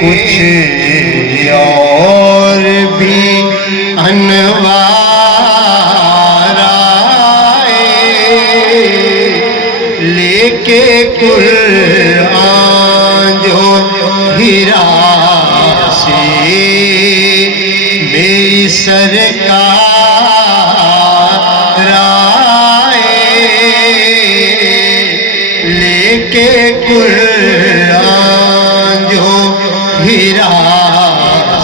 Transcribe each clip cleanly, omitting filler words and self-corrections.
کچھ اور بھی انوار آئے، لے کے قرآن جو ہیرا سے میری سرکار آئے، لے کے قرآن جو ہیرا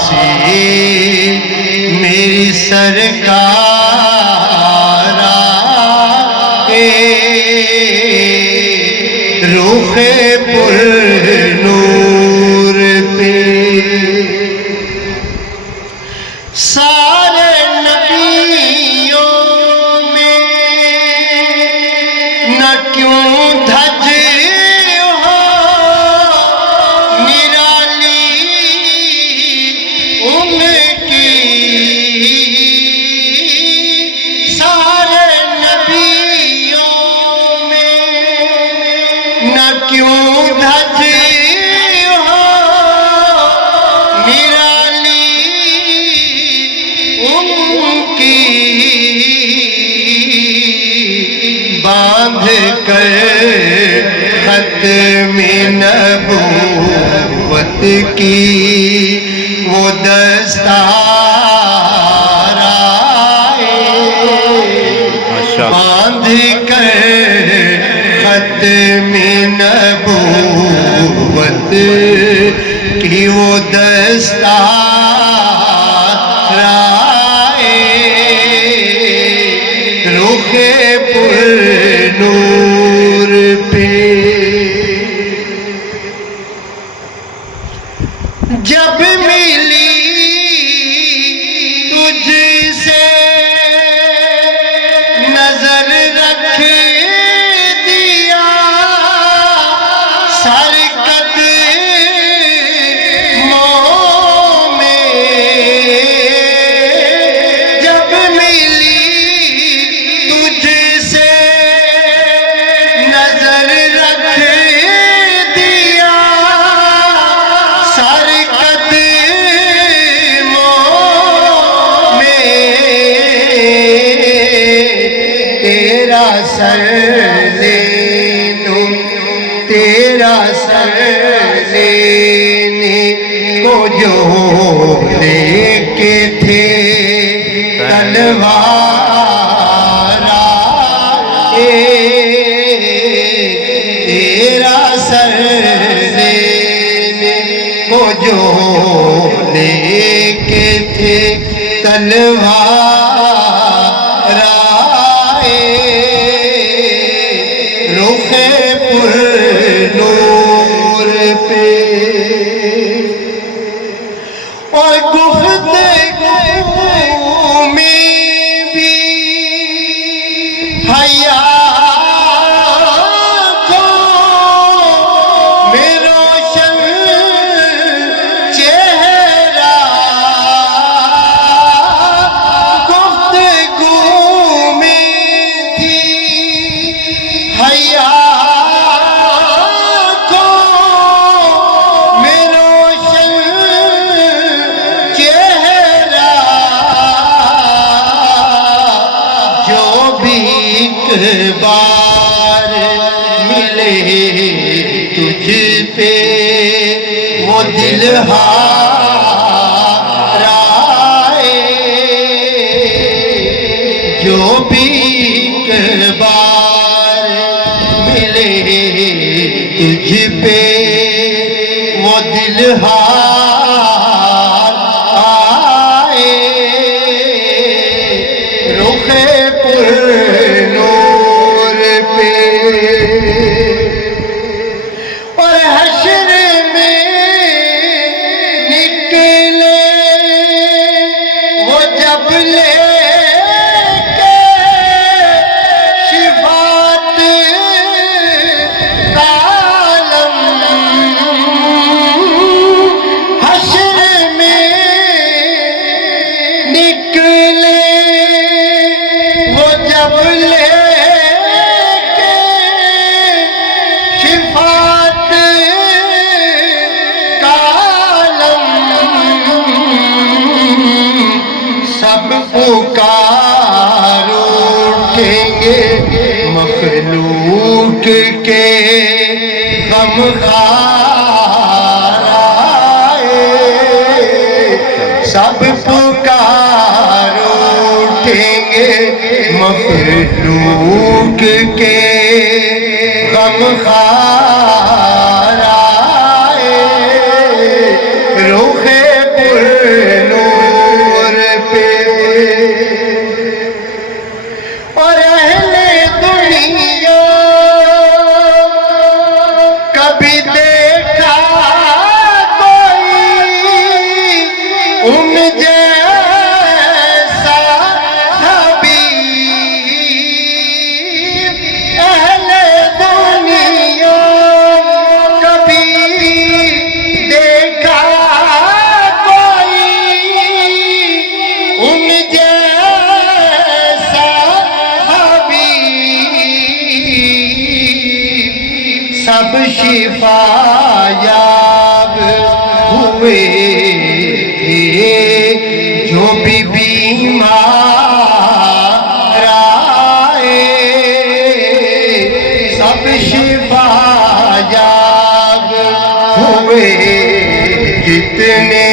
سے میری سرکار آئے، رخ پر نور پہ سارے نبیوں میں نہ کیوں دھج ہو نرالی ان کی، سارے نبیوں میں نہ کیوں دھج ہو نرالی ان کی، باندھ کر ختم نبوت کی وہ دستار آئے، باندھ کر ختم نبوت کی وہ دستار آئے، رخ پر نور پہ جب ملی تجھ سے نظر رکھ دیا سر قدموں میں، جب ملی تجھ سے نظر رکھ دیا سر تیرا سر لینوں، تیرا سر لینے کو جو لے کے تھے تلوار آئے، تیرا سر لینے کو جو لے کے تھے تلوار آئے، رخ پر نور پہ اور گفتگو میں بھی حیا کو میں روشن چہرہ، گفتگو میں تھی حیا کو میں روشن چہرہ، جو بھی ایک بار ملے تجھ پہ وہ دل ہار آئے، جو بھی ایک بار ملے تجھ پہ وہ دل ہار آئے، رخ پر نور پہ اور حشر میں نکلے وہ جب لے کے شفاعت کا عالم، سب پکار اٹھیں گے مخلوق کے غم خار آئے رخ پر نور پہ اور اہل دنیا کبھی دیکھا کوئی ان جیسا حبیب اہل دنیا کبھی دیکھا کوئی ان جیسا حبیب سب شفا یاب ہوئے جو بھی بیمار آئے سب شفا یاب ہوئے جتنے